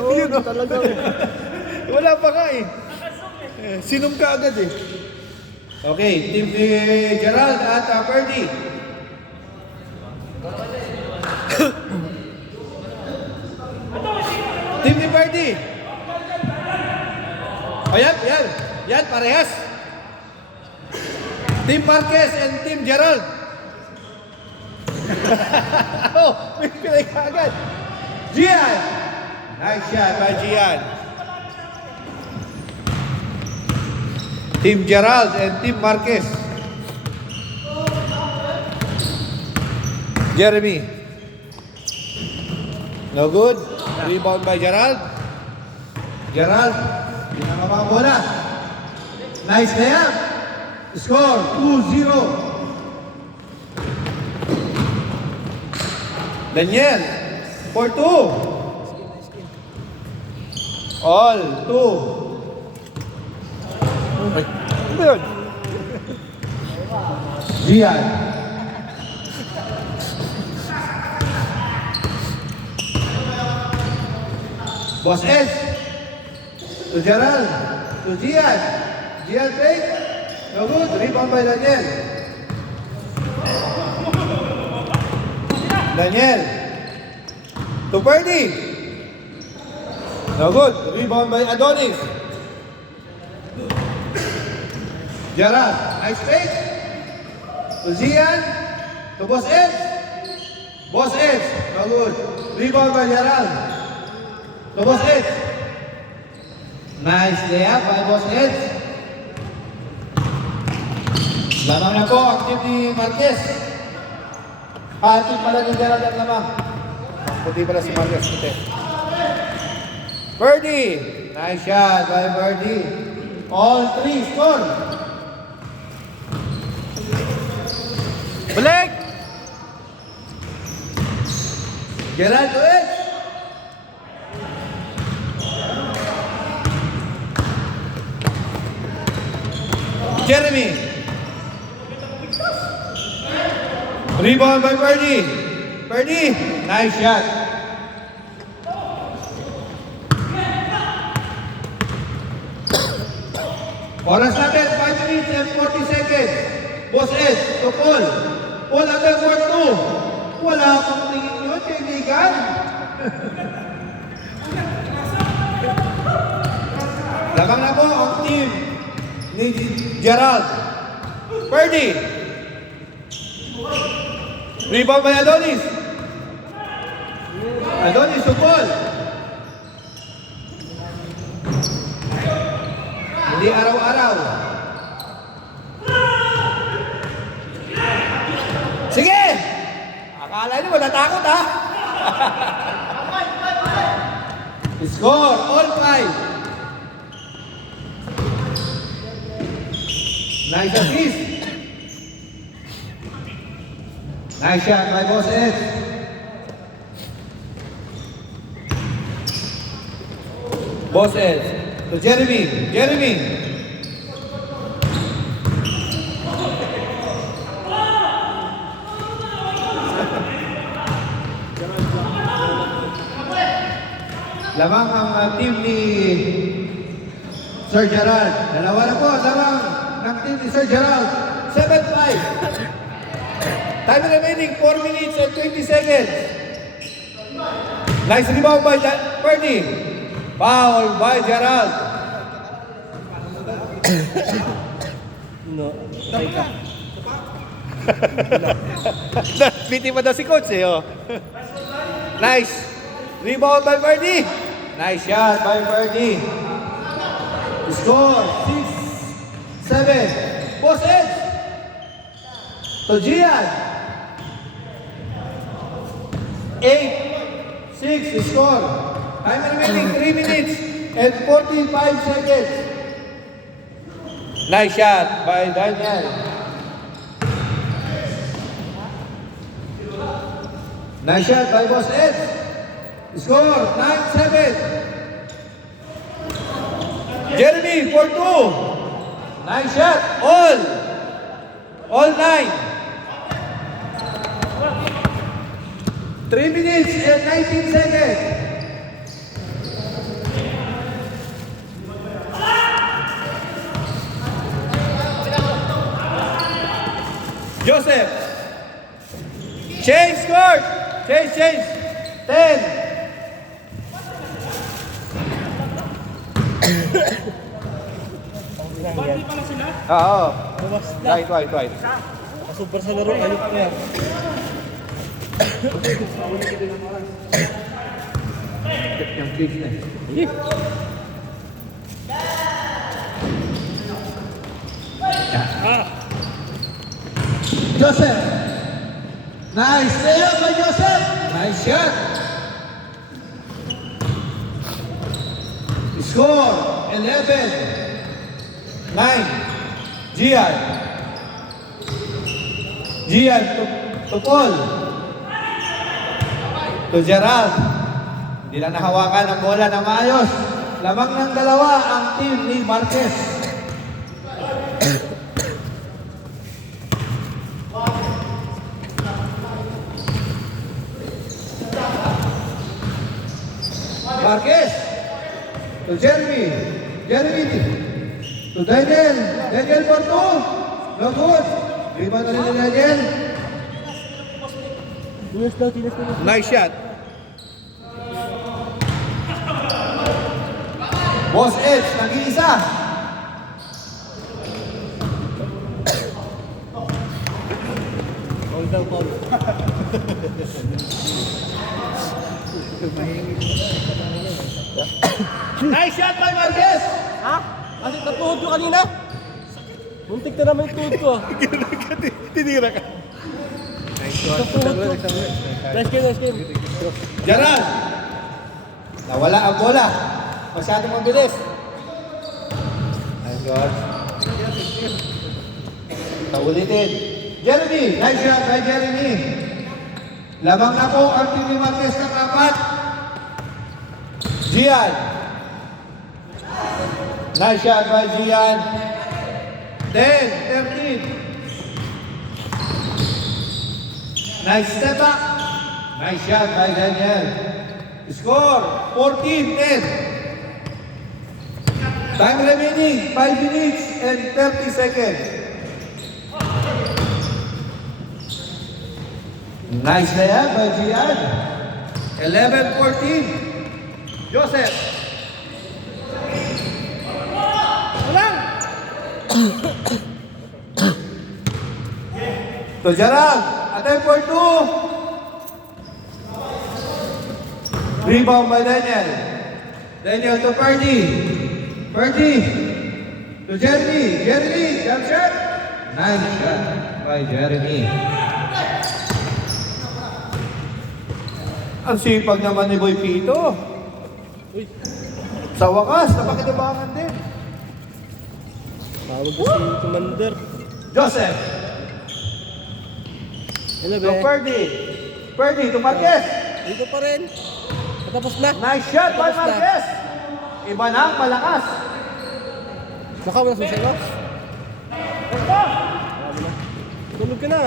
Oo, Yun, oh. talaga. Wala pa nga eh. Sinum ka agad eh. Okay, team ni Gerald at Ferdy. Team ni Ferdy. O yan, yan. Yan, parehas. Team Marquez and Team Gerald. Oh, may pilay ka agad. Gian. Nice shot by Gian. Team Gerald and Team Marquez. Jeremy. No good. Rebound by Gerald. Gerald. Pinakama ang bola. Nice layup. Score 2-0. Daniel. For 2. All 2. Ay, ano ba yun? Gian. Boss S. To Gerald. To Gian. Gian take. No good. Rebound by Daniel. Daniel. To Ferdy. No good. Rebound by Adonis. Gerald, nice fake. To Zian. To Boss Ed. Boss Ed, no good. Rebound by Gerald. To Boss Ed. Nice layup by Boss Ed. Lamang na po ang team ni Marquez. Team pala ni Gerald at lamang. Puti pala si Marquez. Puti. Ferdy. Nice shot by Ferdy. All 3 score. Balik! Gerald to it! Jeremy! Rebound by Ferdy! Ferdy! Nice shot! Oras natin, 5 minutes and 40 seconds. Boss Ed, to Paul. Paul under court 2. Wala akong tingin yun, kaibigan. Labang na po ang team ni Gerald. Ferdy. Rebound by Adonis. Adonis to Paul. Hindi araw-araw. Sige! Akala niyo matatakot ha? Score, all 5. Nice assist. Nice shot by Boss Ed. Boss Ed. To Jeremy. Jeremy. Lamang ang team ni Sir Gerald. Dalawa na po, lamang ng team ni Sir Gerald. 7-5. Time remaining, 4 minutes and 20 seconds. Nice rebound by Ferdy. Foul by Gerald. No. Piti pa daw si coach eh. Oh. Nice. Rebound by Ferdy. Nice shot by Ferdy. Score 6-7. Boss Ed. To Gian. 8-6 score. Time remaining 3 minutes and 45 seconds. Nice shot by Daniel. Nice shot by Boss Ed. Score 9-7. Jeremy for 2. Nice shot. All 9. 3 minutes and 19 seconds. Joseph. Change score. Change. 10. Oo. Right. Super sa laro, ayun ko yan. Yung cage na. Sige. Joseph. Nice. Layup by Joseph. Nice shot. Score 11. 9. Gian to Paul. To Gerald. Hindi lang nahawakan ang bola na maayos. Lamang ng dalawa ang team ni Marquez. Marquez. To Jeremy. To Daniel for 2. No good. Rebound na rin ni Daniel. Tinas daw. Nice shot. Boss Edge, nag-iisa. Foul daw, foul. Nice shot by Marquez. Ha? Kasi natuhod ko kanina. Muntik na naman yung tuhod ko. Tinira ka. Nice game. Gerald. Nawala ang bola. Masyadong mabilis. My God. Naulitin. Jeremy. Nice shot by Jeremy. Lamang na po ang team ni Marquez ng 4. Gian. Nice shot by Gian. 10, 13. Nice step up. Nice shot by Daniel. Score 14-10. Time remaining 5 minutes and 30 seconds. Nice layup by Gian. 11-14. Joseph. To Gerald. Attempt for 2. Rebound by Daniel. Daniel to Purdy. To Jeremy. Jump shot. Nice shot by Jeremy. Ang sipag naman ni Boy Pito. Uy, Sa wakas, napakinabangan din. tawag ko si Commander. Joseph. Hello, To be. Purdy to Marquez. Dito pa rin. Natapos na. Nice shot by Tapos na. Marquez. Iba na ang malakas. Baka wala susayo. Tulog ka na.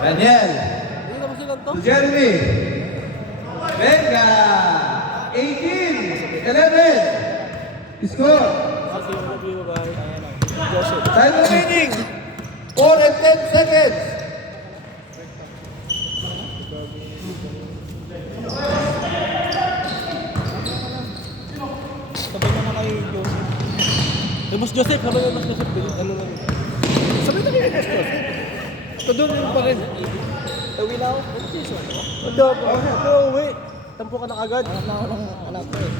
Daniel. Hindi na sila to. To Jeremy. Venga. 18-11. Score. Kasi yung review ba? Joseph. Time remaining. 4 and 10 seconds. Sabay naman kayo yung Joseph. Mas Joseph, sabay naman Mas Joseph. Ano na yun? Sabay naman yung Mas Joseph. Ito doon yung pa rin. Uwi na ako. Ito po. Uwi. Tampo ka na kagad. Anak ko eh.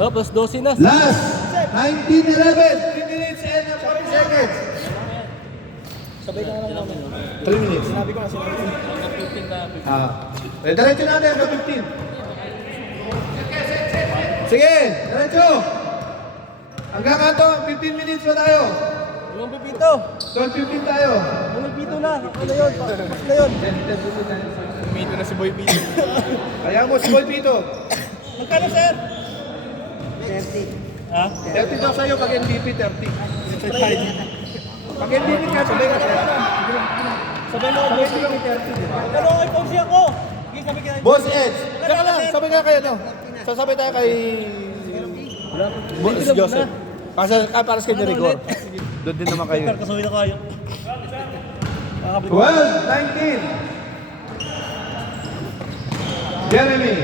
Plus 12 na. Last. 19-11. 3 minutes and 40 seconds. Sabay ka na lang namin. 3 minutes. Sinabi ko na. Diretso natin hanggang 15. Sige, diretso. Hanggang kanto, 15 minutes pa tayo. Yung pipito. 12-15 tayo. Yung pipito na. Ano yun? Tapos na yun. Umito na si Boy Pito. Kaya mo si Boy Pito. Magkano, sir? 30. Ha? 30 daw sa'yo pag MVP 30. Pag MVP ka, sabay ka na. Sabay mo, sabay mo yung 30, di ba? Pero ay, Ponzi ako. Sige, sabay ka. Boss Eds. Tsaka lang, sabay ka kayo, no? Sasabay tayo kay... Boss Joseph. Para sa kay Rigor. Doon din naman kayo. Kasawin na kayo. 12, 19. Jeremy.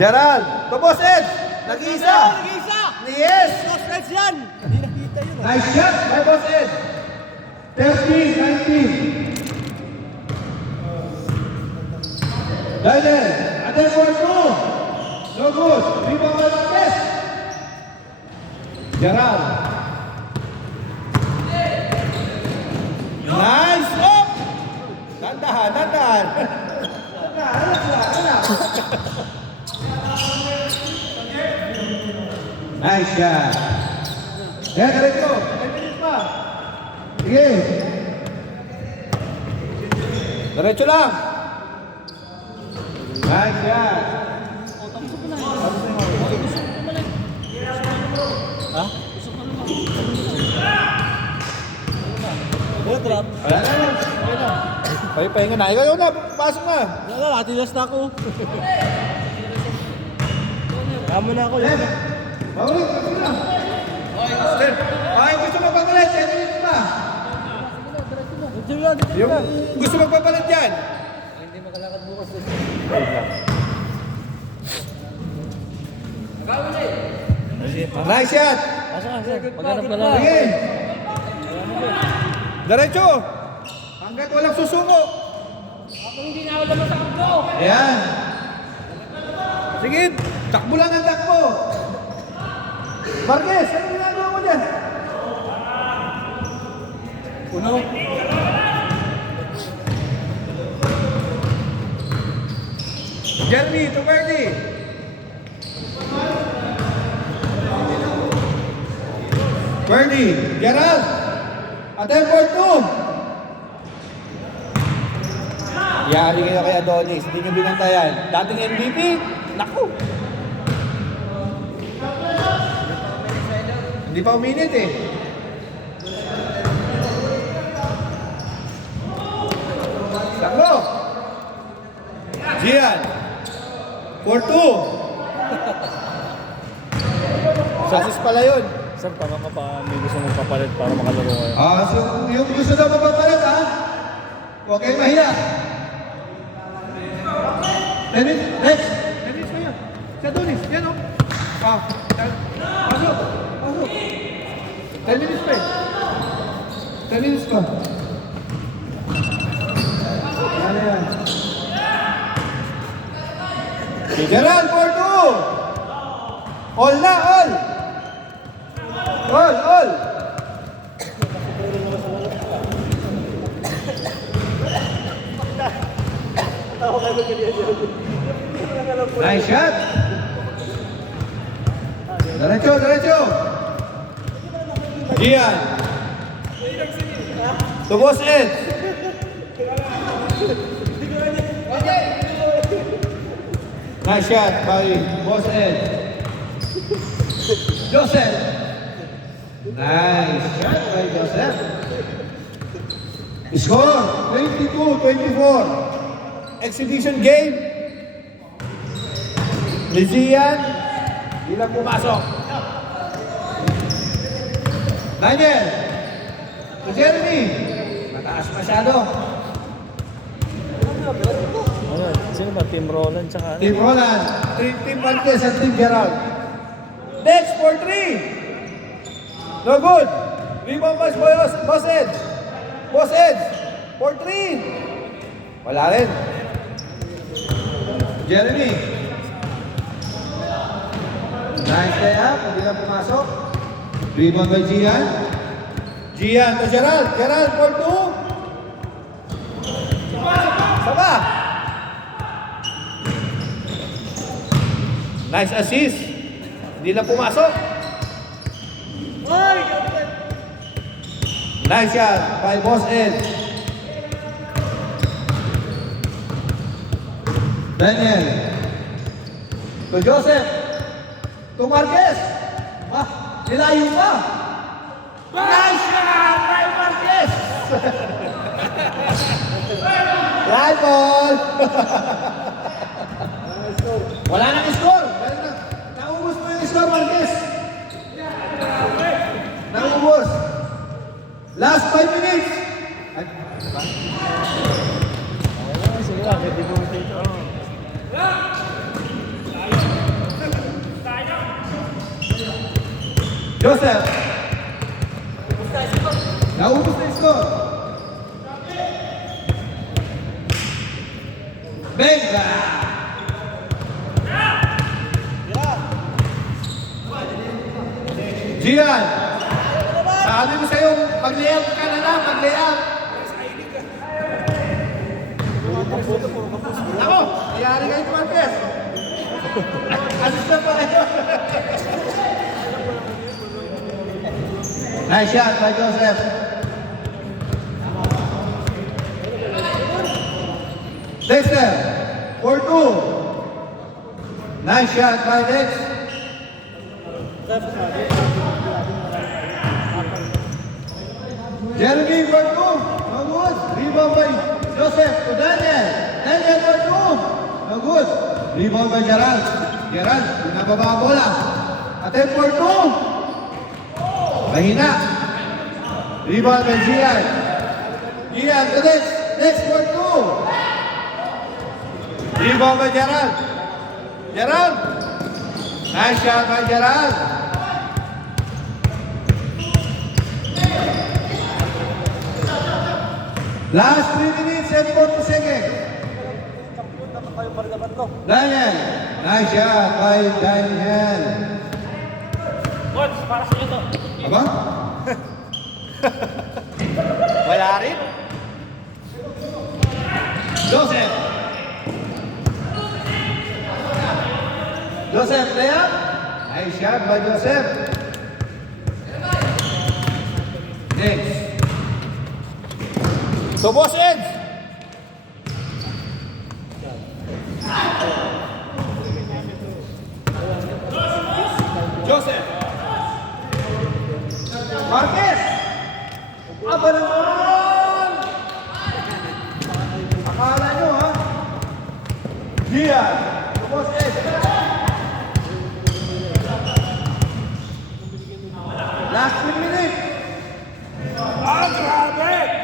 Gerald. To Boss Eds. Nag-iisa. Nag-iisa! Yes. Close friends yan! Hindi nakita yun. Nice shot by Boss Ed. 13, 19. Daniel, attend for two. No good. Rebound by Marquez. Gerald. Nice. Oh! Dandahan, dandahan. Nice shot. Yan, diretso. 10 minutes pa. Sige. Diretso lang. Nice shot. Ha? Wala, trap. Wala na. Pahinga na. Ikaw na. Pasok na. Wala, natilas na ako. Kamo na ako. Len. Bawalik. Pasok na. Len. Ay, gusto magpapalit. 10 minutes pa. Dito lang, dito Yung lang. gusto magpapalit yan. Hindi makalakad bukas. Nice shot. Asa ka, sir? Maghanap ka lang. Sige. Diretso. Hanggat walang susuko. Hindi na ako naman sa kampo. Ayan. Sige. Takbo lang ang takbo. Marquez, ano ginagawa mo dyan? Uno. Jeremy, to Bernie. Bernie, Gerald. Attempt for two. Yari kayo kay Adonis. Hindi nyo binantayan. Dating MVP, naku. Hindi pa uminit eh. Takbo. Gian. For two. Sasis pala yun. Sir, baka may gusto mong papalit para makalaro kayo. Ah, so yung gusto daw mapapalit ha? Huwag kayong mahiya. 10 minutes, next. 10 minutes kayo. Si Adonis, yan o. Pasok, pasok. 10 minutes pa eh. 10 minutes pa. Ano yan? Gerald, for two. All na, all. All. Nice shot. Diretso. Gian. To Boss Ed. Nice shot by Boss Ed. Joseph. Nice shot by Joseph. Score 22-24. Exhibition game. Lizian. Hindi lang pumasok. Daniel. To Jeremy. Mataas masyado. Ano, sino ba? Team Roland tsaka ano? Team Roland. Team Marquez at Team Gerald. Next for 3. No good. Rebound pass Boss Ed. Boss Ed. For 3. Wala rin. Jeremy. Nice day up. Hindi na pumasok. Rebound by Gian. Gian to Gerald. Gerald for 2. Sama. Nice assist. Hindi na pumasok. Nice shot by Boss Ed. Daniel. To Joseph. To Marquez. Ah, nilayo pa. Nice shot by Marquez. Right ball. Wala nang score. Naubos mo yung score, Marquez. Naubos. Last 5 minutes. Sige lang, hindi mo dito. Joseph. Naubos na yung score. Benga. Gian. Sabi ko sa'yo, mag-layup ka na lang, mag-layup. Ako, nangyari kayo ni Marquez. Assistant pa kayo. Nice shot by Joseph. Dexter, 4-2. Nice shot by Dex. Jeremy, 4-2. No good. Rebound by Joseph to Daniel. Daniel, 4-2. No good. Rebound by Gerald. Gerald, pinababa ang bola. Attempt 4-2. Mahina. Rebound by Gian. Gian to Dex. Dex, 4-2. Rebound by Gerald. Gerald. Nice shot by Gerald. Last 3 minutes and 40 seconds. Daniel. Nice shot by Daniel. Coach, para sa ito. Aba? Wala rin? Joseph. Joseph, layup. Nice shot by Joseph. Next. So, boss Eds! Joseph. Marquez. Aba naman. Akala nyo ha? Gian. Boss Ed. Last 3 minutes. Ah, grabe!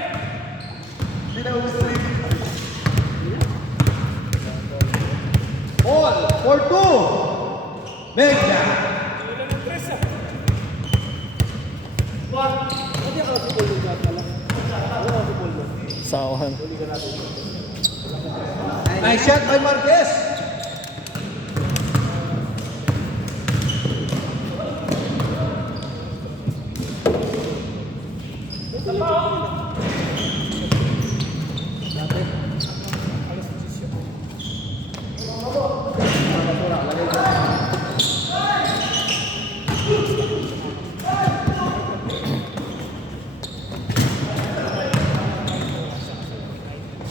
All for 2. Mega. Sawahan. Nice shot by Marquez.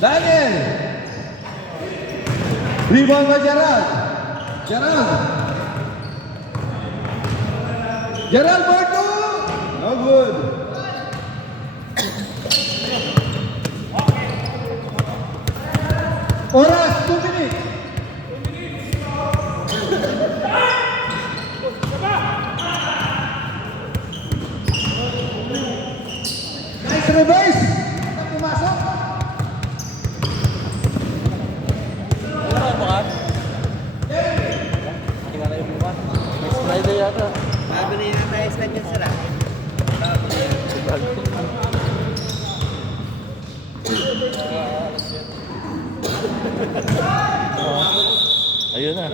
Daniel. Rebound by Gerald. Gerald. Gerald Barto. No good. Oras, 2 minutes. Nice reverse. Pumasok. Friday yata. Bago na yun ang tayo sa kanya sila. Ayun na.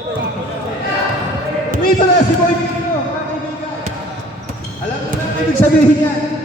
Umito na si Boy Pino, mga kaibigan. Alam mo na ang ibig sabihin yan.